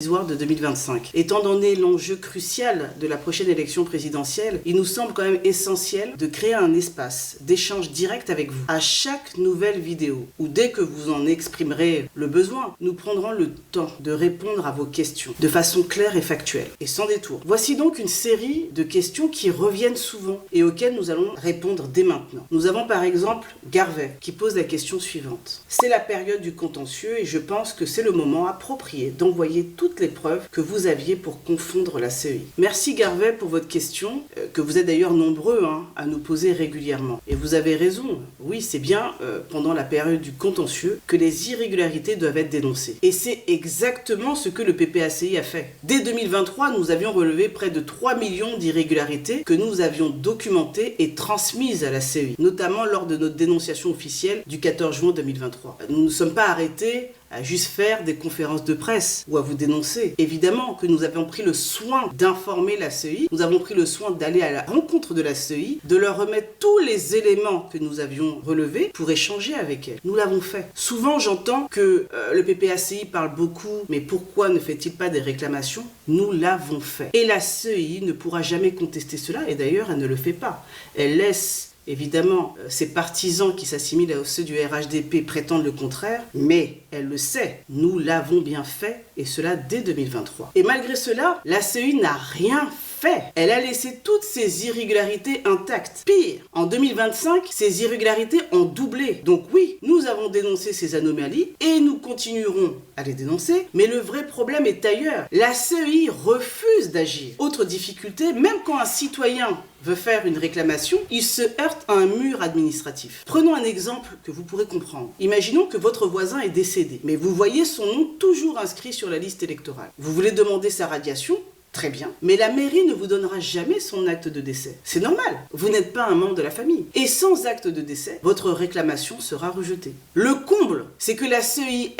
De 2025. Étant donné l'enjeu crucial de la prochaine élection présidentielle, il nous semble quand même essentiel de créer un espace d'échange direct avec vous. À chaque nouvelle vidéo, ou dès que vous en exprimerez le besoin, nous prendrons le temps de répondre à vos questions de façon claire et factuelle, et sans détour. Voici donc une série de questions qui reviennent souvent et auxquelles nous allons répondre dès maintenant. Nous avons par exemple Garvey qui pose la question suivante. C'est la période du contentieux et je pense que c'est le moment approprié d'envoyer toutes les preuves que vous aviez pour confondre la CEI. Merci Garvey pour votre question, que vous êtes d'ailleurs nombreux à nous poser régulièrement. Et vous avez raison, oui c'est bien pendant la période du contentieux que les irrégularités doivent être dénoncées. Et c'est exactement ce que le PPACI a fait. Dès 2023, nous avions relevé près de 3 millions d'irrégularités que nous avions documentées et transmises à la CEI, notamment lors de notre dénonciation officielle du 14 juin 2023. Nous ne nous sommes pas arrêtés à juste faire des conférences de presse ou à vous dénoncer. Évidemment que nous avons pris le soin d'informer la CEI, nous avons pris le soin d'aller à la rencontre de la CEI, de leur remettre tous les éléments que nous avions relevés pour échanger avec elle. Nous l'avons fait. Souvent j'entends que le PPACI parle beaucoup, mais pourquoi ne fait-il pas des réclamations? Nous l'avons fait. Et la CEI ne pourra jamais contester cela, et d'ailleurs elle ne le fait pas. Elle laisse évidemment, ces partisans qui s'assimilent à ceux du RHDP prétendent le contraire, mais elle le sait, nous l'avons bien fait, et cela dès 2023. Et malgré cela, la CEI n'a rien fait. Elle a laissé toutes ces irrégularités intactes. Pire, en 2025, ces irrégularités ont doublé. Donc oui, nous avons dénoncé ces anomalies, et nous continuerons à les dénoncer, mais le vrai problème est ailleurs. La CEI refuse d'agir. Autre difficulté, même quand un citoyen veut faire une réclamation, il se heurte à un mur administratif. Prenons un exemple que vous pourrez comprendre. Imaginons que votre voisin est décédé, mais vous voyez son nom toujours inscrit sur la liste électorale. Vous voulez demander sa radiation? Très bien. Mais la mairie ne vous donnera jamais son acte de décès. C'est normal. Vous n'êtes pas un membre de la famille. Et sans acte de décès, votre réclamation sera rejetée. Le comble, c'est que la CEI,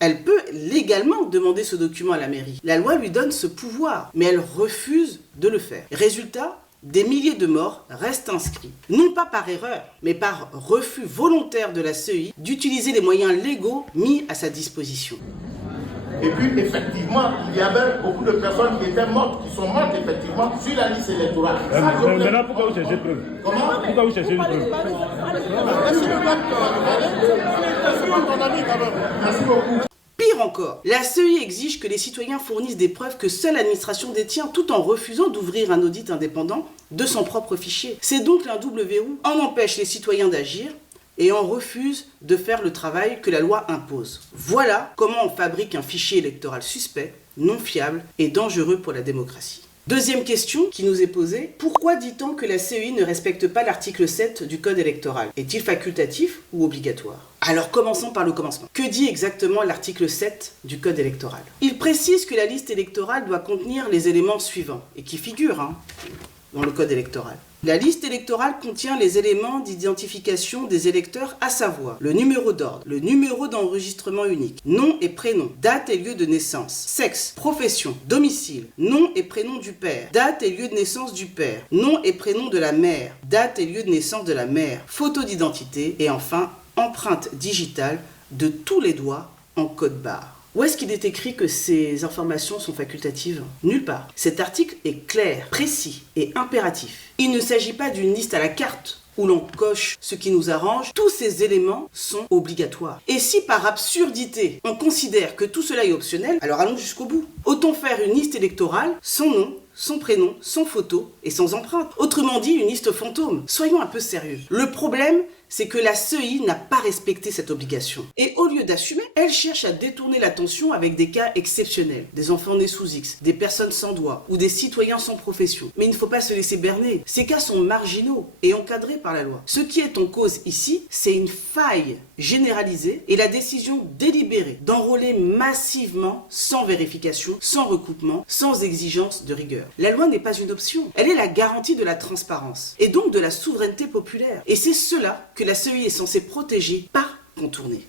elle peut légalement demander ce document à la mairie. La loi lui donne ce pouvoir, mais elle refuse de le faire. Résultat, des milliers de morts restent inscrits, non pas par erreur, mais par refus volontaire de la CEI d'utiliser les moyens légaux mis à sa disposition. Et puis, effectivement, il y avait beaucoup de personnes qui étaient mortes, qui sont mortes, effectivement, sur la liste électorale. Maintenant, pourquoi vous cherchez preuve? Comment? Pourquoi vous cherchez une preuve? Merci beaucoup. Pire encore, la CEI exige que les citoyens fournissent des preuves que seule l'administration détient tout en refusant d'ouvrir un audit indépendant de son propre fichier. C'est donc un double verrou. On empêche les citoyens d'agir et on refuse de faire le travail que la loi impose. Voilà comment on fabrique un fichier électoral suspect, non fiable et dangereux pour la démocratie. Deuxième question qui nous est posée, pourquoi dit-on que la CEI ne respecte pas l'article 7 du Code électoral? Est-il facultatif ou obligatoire? Alors commençons par le commencement. Que dit exactement l'article 7 du Code électoral? Il précise que la liste électorale doit contenir les éléments suivants, et qui figurent dans le Code électoral. La liste électorale contient les éléments d'identification des électeurs, à savoir le numéro d'ordre, le numéro d'enregistrement unique, nom et prénom, date et lieu de naissance, sexe, profession, domicile, nom et prénom du père, date et lieu de naissance du père, nom et prénom de la mère, date et lieu de naissance de la mère, photo d'identité et enfin empreinte digitale de tous les doigts en code barre. Où est-ce qu'il est écrit que ces informations sont facultatives? Nulle part. Cet article est clair, précis et impératif. Il ne s'agit pas d'une liste à la carte où l'on coche ce qui nous arrange. Tous ces éléments sont obligatoires. Et si par absurdité, on considère que tout cela est optionnel, alors allons jusqu'au bout. Autant faire une liste électorale, son nom, son prénom, sans photo et sans empreinte. Autrement dit, une liste fantôme. Soyons un peu sérieux. Le problème, c'est que la CEI n'a pas respecté cette obligation. Et au lieu d'assumer, elle cherche à détourner l'attention avec des cas exceptionnels. Des enfants nés sous X, des personnes sans doigts ou des citoyens sans profession. Mais il ne faut pas se laisser berner. Ces cas sont marginaux et encadrés par la loi. Ce qui est en cause ici, c'est une faille généralisée et la décision délibérée d'enrôler massivement, sans vérification, sans recoupement, sans exigence de rigueur. La loi n'est pas une option. Elle est la garantie de la transparence et donc de la souveraineté populaire. Et c'est cela que la CEI est censée protéger, pas contourner.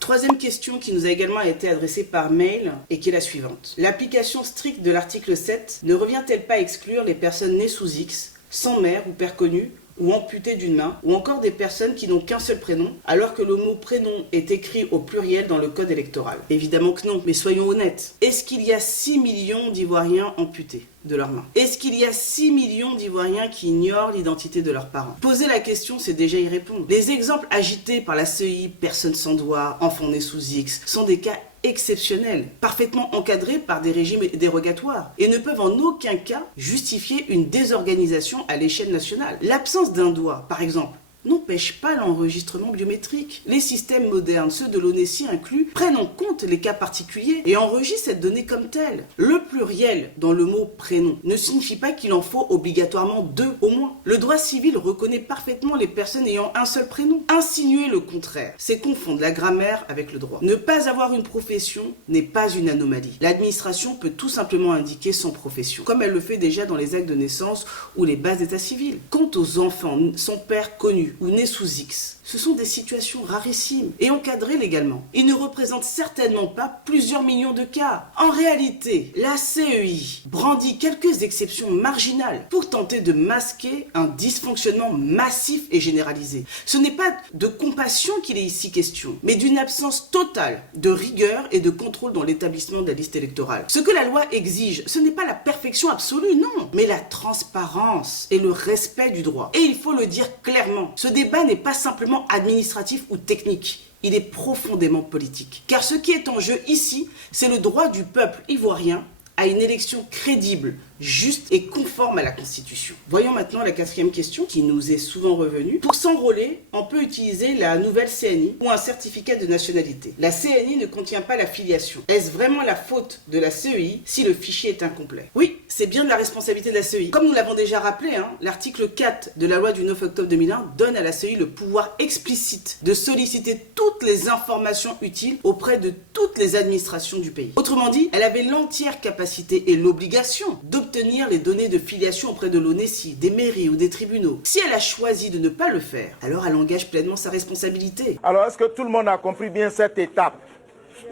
Troisième question qui nous a également été adressée par mail et qui est la suivante. L'application stricte de l'article 7 ne revient-elle pas à exclure les personnes nées sous X, sans mère ou père connu, ou amputées d'une main, ou encore des personnes qui n'ont qu'un seul prénom, alors que le mot prénom est écrit au pluriel dans le code électoral? Évidemment que non, mais soyons honnêtes. Est-ce qu'il y a 6 millions d'Ivoiriens amputés de leurs mains? Est-ce qu'il y a 6 millions d'Ivoiriens qui ignorent l'identité de leurs parents? Poser la question, c'est déjà y répondre. Les exemples agités par la CEI, personnes sans doigt, enfants nés sous X, sont des cas exceptionnels, parfaitement encadrés par des régimes dérogatoires, et ne peuvent en aucun cas justifier une désorganisation à l'échelle nationale. L'absence d'un doigt, par exemple, n'empêche pas l'enregistrement biométrique. Les systèmes modernes, ceux de l'ONESI inclus, prennent en compte les cas particuliers et enregistrent cette donnée comme telle. Le pluriel dans le mot prénom ne signifie pas qu'il en faut obligatoirement 2 au moins. Le droit civil reconnaît parfaitement les personnes ayant un seul prénom. Insinuer le contraire, c'est confondre la grammaire avec le droit. Ne pas avoir une profession n'est pas une anomalie. L'administration peut tout simplement indiquer son profession, comme elle le fait déjà dans les actes de naissance ou les bases d'état civil. Quant aux enfants, son père connu ou nés sous X, ce sont des situations rarissimes et encadrées légalement. Ils ne représentent certainement pas plusieurs millions de cas. En réalité, la CEI brandit quelques exceptions marginales pour tenter de masquer un dysfonctionnement massif et généralisé. Ce n'est pas de compassion qu'il est ici question, mais d'une absence totale de rigueur et de contrôle dans l'établissement de la liste électorale. Ce que la loi exige, ce n'est pas la perfection absolue, non, mais la transparence et le respect du droit. Et il faut le dire clairement, ce débat n'est pas simplement administratif ou technique. Il est profondément politique. Car ce qui est en jeu ici, c'est le droit du peuple ivoirien à une élection crédible, juste et conforme à la Constitution. Voyons maintenant la 4e question qui nous est souvent revenue. Pour s'enrôler, on peut utiliser la nouvelle CNI ou un certificat de nationalité. La CNI ne contient pas la filiation. Est-ce vraiment la faute de la CEI si le fichier est incomplet? Oui, c'est bien de la responsabilité de la CEI. Comme nous l'avons déjà rappelé, l'article 4 de la loi du 9 octobre 2001 donne à la CEI le pouvoir explicite de solliciter toutes les informations utiles auprès de toutes les administrations du pays. Autrement dit, elle avait l'entière capacité et l'obligation d'obtenir les données de filiation auprès de l'ONESI, des mairies ou des tribunaux. Si elle a choisi de ne pas le faire, alors elle engage pleinement sa responsabilité. Alors, est-ce que tout le monde a compris bien cette étape?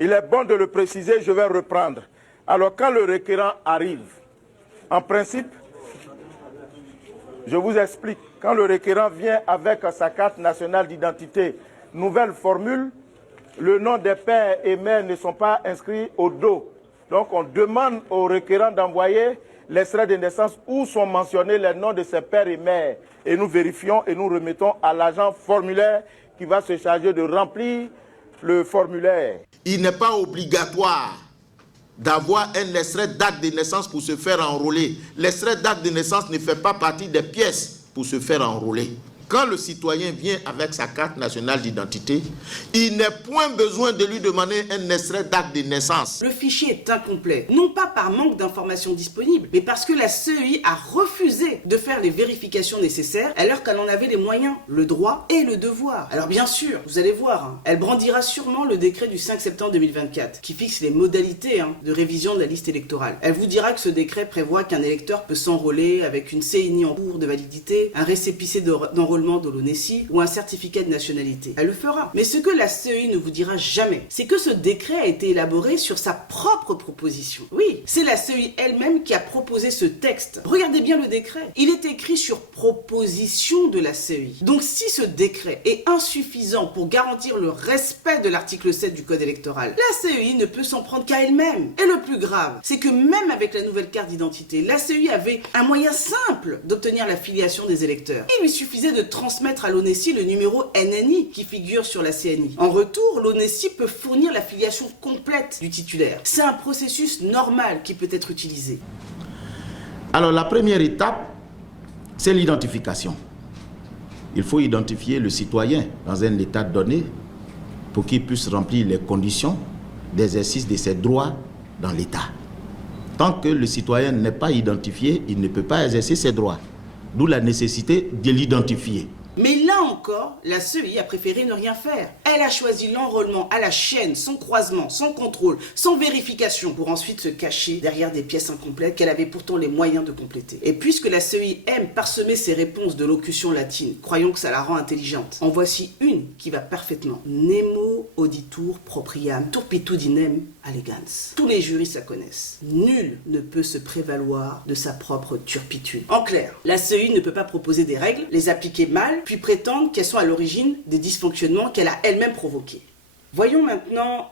Il est bon de le préciser, je vais reprendre. Alors, quand le requérant arrive, en principe, je vous explique, quand le requérant vient avec sa carte nationale d'identité, nouvelle formule, le nom des pères et mères ne sont pas inscrits au dos. Donc, on demande au requérant d'envoyer l'extrait de naissance où sont mentionnés les noms de ses pères et mères. Et nous vérifions et nous remettons à l'agent formulaire qui va se charger de remplir le formulaire. Il n'est pas obligatoire d'avoir un extrait d'acte de naissance pour se faire enrôler. L'extrait d'acte de naissance ne fait pas partie des pièces pour se faire enrôler. Quand le citoyen vient avec sa carte nationale d'identité, il n'est point besoin de lui demander un extrait d'acte de naissance. Le fichier est incomplet, non pas par manque d'informations disponibles, mais parce que la CEI a refusé de faire les vérifications nécessaires alors qu'elle en avait les moyens, le droit et le devoir. Alors bien sûr, vous allez voir, elle brandira sûrement le décret du 5 septembre 2024 qui fixe les modalités de révision de la liste électorale. Elle vous dira que ce décret prévoit qu'un électeur peut s'enrôler avec une CNI en cours de validité, un récépissé d'enrôlement de l'ONESI ou un certificat de nationalité. Elle le fera. Mais ce que la CEI ne vous dira jamais, c'est que ce décret a été élaboré sur sa propre proposition. Oui, c'est la CEI elle-même qui a proposé ce texte. Regardez bien le décret. Il est écrit sur proposition de la CEI. Donc si ce décret est insuffisant pour garantir le respect de l'article 7 du code électoral, la CEI ne peut s'en prendre qu'à elle-même. Et le plus grave, c'est que même avec la nouvelle carte d'identité, la CEI avait un moyen simple d'obtenir la filiation des électeurs. Il lui suffisait de transmettre à l'ONESI le numéro NNI qui figure sur la CNI. En retour, l'ONESI peut fournir la filiation complète du titulaire. C'est un processus normal qui peut être utilisé. Alors la première étape, c'est l'identification. Il faut identifier le citoyen dans un état donné pour qu'il puisse remplir les conditions d'exercice de ses droits dans l'État. Tant que le citoyen n'est pas identifié, il ne peut pas exercer ses droits. D'où la nécessité de l'identifier. Mais là encore, la CEI a préféré ne rien faire. Elle a choisi l'enrôlement à la chaîne, sans croisement, sans contrôle, sans vérification, pour ensuite se cacher derrière des pièces incomplètes qu'elle avait pourtant les moyens de compléter. Et puisque la CEI aime parsemer ses réponses de locution latine, croyons que ça la rend intelligente, en voici une qui va parfaitement. Nemo auditur propriam turpitudinem allegans. Tous les juristes la connaissent. Nul ne peut se prévaloir de sa propre turpitude. En clair, la CEI ne peut pas proposer des règles, les appliquer mal, puis prétendre qu'elles sont à l'origine des dysfonctionnements qu'elle a elle-même provoqués. Voyons maintenant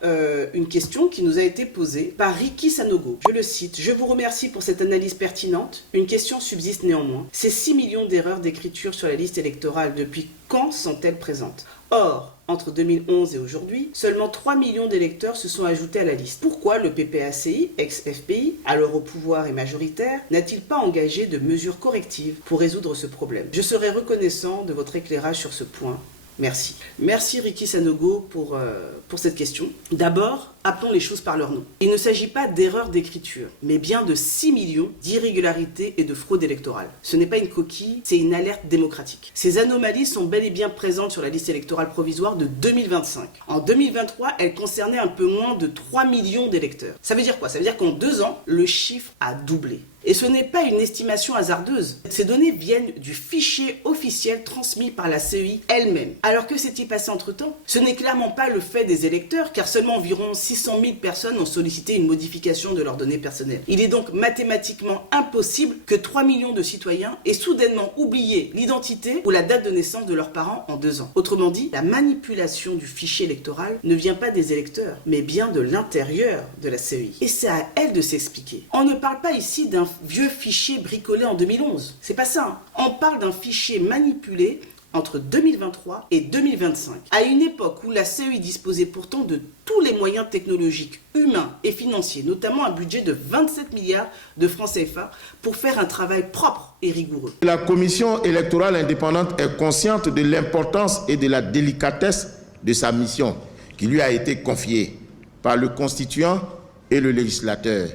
une question qui nous a été posée par Ricky Sanogo. Je le cite: « Je vous remercie pour cette analyse pertinente. Une question subsiste néanmoins. Ces 6 millions d'erreurs d'écriture sur la liste électorale, depuis quand sont-elles présentes ? Or, entre 2011 et aujourd'hui, seulement 3 millions d'électeurs se sont ajoutés à la liste. Pourquoi le PPACI, ex-FPI, alors au pouvoir et majoritaire, n'a-t-il pas engagé de mesures correctives pour résoudre ce problème ? Je serai reconnaissant de votre éclairage sur ce point. Merci. Merci Ricky Sanogo pour cette question. D'abord, appelons les choses par leur nom. Il ne s'agit pas d'erreur d'écriture, mais bien de 6 millions d'irrégularités et de fraude électorale. Ce n'est pas une coquille, c'est une alerte démocratique. Ces anomalies sont bel et bien présentes sur la liste électorale provisoire de 2025. En 2023, elles concernaient un peu moins de 3 millions d'électeurs. Ça veut dire quoi ? Ça veut dire qu'en 2 ans, le chiffre a doublé. Et ce n'est pas une estimation hasardeuse. Ces données viennent du fichier officiel transmis par la CEI elle-même. Alors que s'est-il passé entre-temps ? Ce n'est clairement pas le fait des électeurs, car seulement environ 600 000 personnes ont sollicité une modification de leurs données personnelles. Il est donc mathématiquement impossible que 3 millions de citoyens aient soudainement oublié l'identité ou la date de naissance de leurs parents en 2 ans. Autrement dit, la manipulation du fichier électoral ne vient pas des électeurs, mais bien de l'intérieur de la CEI. Et c'est à elle de s'expliquer. On ne parle pas ici d'un vieux fichier bricolé en 2011. C'est pas ça. On parle d'un fichier manipulé entre 2023 et 2025, à une époque où la CEI disposait pourtant de tous les moyens technologiques, humains et financiers, notamment un budget de 27 milliards de francs CFA pour faire un travail propre et rigoureux. La commission électorale indépendante est consciente de l'importance et de la délicatesse de sa mission qui lui a été confiée par le constituant et le législateur,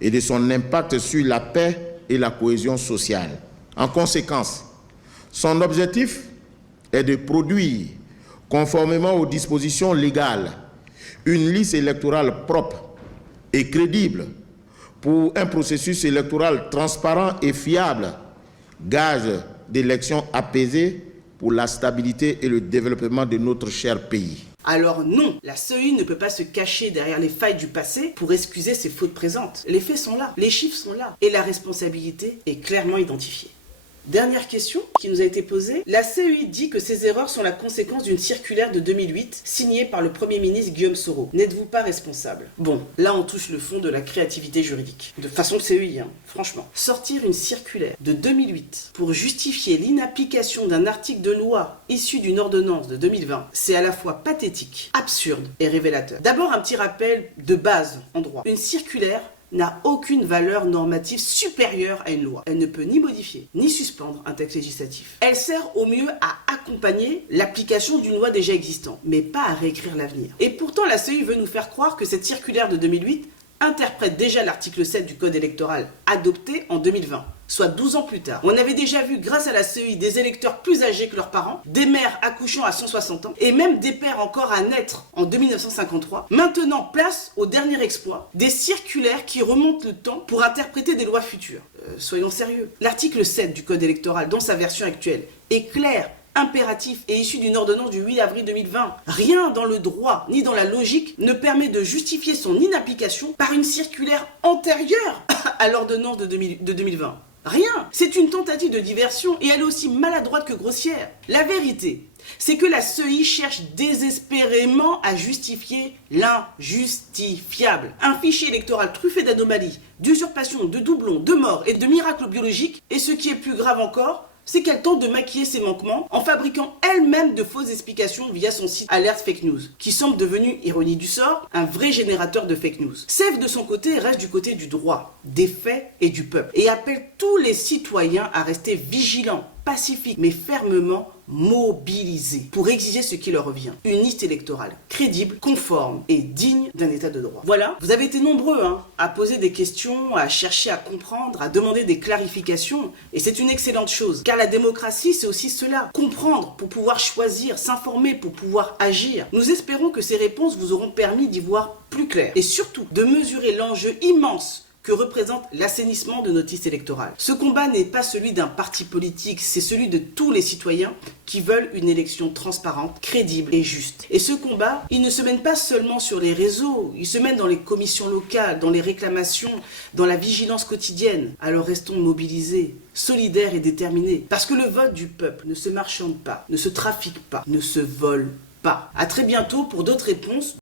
et de son impact sur la paix et la cohésion sociale. En conséquence, son objectif est de produire, conformément aux dispositions légales, une liste électorale propre et crédible pour un processus électoral transparent et fiable, gage d'élections apaisées pour la stabilité et le développement de notre cher pays. Alors non, la CEI ne peut pas se cacher derrière les failles du passé pour excuser ses fautes présentes. Les faits sont là, les chiffres sont là, et la responsabilité est clairement identifiée. Dernière question qui nous a été posée. La CEI dit que ces erreurs sont la conséquence d'une circulaire de 2008 signée par le Premier ministre Guillaume Soro. N'êtes-vous pas responsable ? Bon, là on touche le fond de la créativité juridique. De façon CEI, franchement. Sortir une circulaire de 2008 pour justifier l'inapplication d'un article de loi issu d'une ordonnance de 2020, c'est à la fois pathétique, absurde et révélateur. D'abord un petit rappel de base en droit. Une circulaire n'a aucune valeur normative supérieure à une loi. Elle ne peut ni modifier, ni suspendre un texte législatif. Elle sert au mieux à accompagner l'application d'une loi déjà existante, mais pas à réécrire l'avenir. Et pourtant, la CEI veut nous faire croire que cette circulaire de 2008 interprète déjà l'article 7 du Code électoral adopté en 2020, soit 12 ans plus tard. On avait déjà vu, grâce à la CEI, des électeurs plus âgés que leurs parents, des mères accouchant à 160 ans, et même des pères encore à naître en 1953. Maintenant, place au dernier exploit, des circulaires qui remontent le temps pour interpréter des lois futures. Soyons sérieux. L'article 7 du Code électoral, dans sa version actuelle, est clair, impératif et issu d'une ordonnance du 8 avril 2020. Rien dans le droit ni dans la logique ne permet de justifier son inapplication par une circulaire antérieure à l'ordonnance de 2020. Rien. C'est une tentative de diversion et elle est aussi maladroite que grossière. La vérité, c'est que la CEI cherche désespérément à justifier l'injustifiable. Un fichier électoral truffé d'anomalies, d'usurpations, de doublons, de morts et de miracles biologiques, et ce qui est plus grave encore, c'est qu'elle tente de maquiller ses manquements en fabriquant elle-même de fausses explications via son site Alert Fake News, qui semble devenu, ironie du sort, un vrai générateur de fake news. Sèvres de son côté reste du côté du droit, des faits et du peuple, et appelle tous les citoyens à rester vigilants, pacifiques, mais fermement mobilisés pour exiger ce qui leur revient. Une liste électorale crédible, conforme et digne d'un état de droit. Voilà, vous avez été nombreux à poser des questions, à chercher à comprendre, à demander des clarifications, et c'est une excellente chose, car la démocratie c'est aussi cela, comprendre pour pouvoir choisir, s'informer pour pouvoir agir. Nous espérons que ces réponses vous auront permis d'y voir plus clair, et surtout de mesurer l'enjeu immense que représente l'assainissement de notre liste électorale. Ce combat n'est pas celui d'un parti politique, c'est celui de tous les citoyens qui veulent une élection transparente, crédible et juste. Et ce combat, il ne se mène pas seulement sur les réseaux, il se mène dans les commissions locales, dans les réclamations, dans la vigilance quotidienne. Alors restons mobilisés, solidaires et déterminés, parce que le vote du peuple ne se marchande pas, ne se trafique pas, ne se vole pas. À très bientôt pour d'autres réponses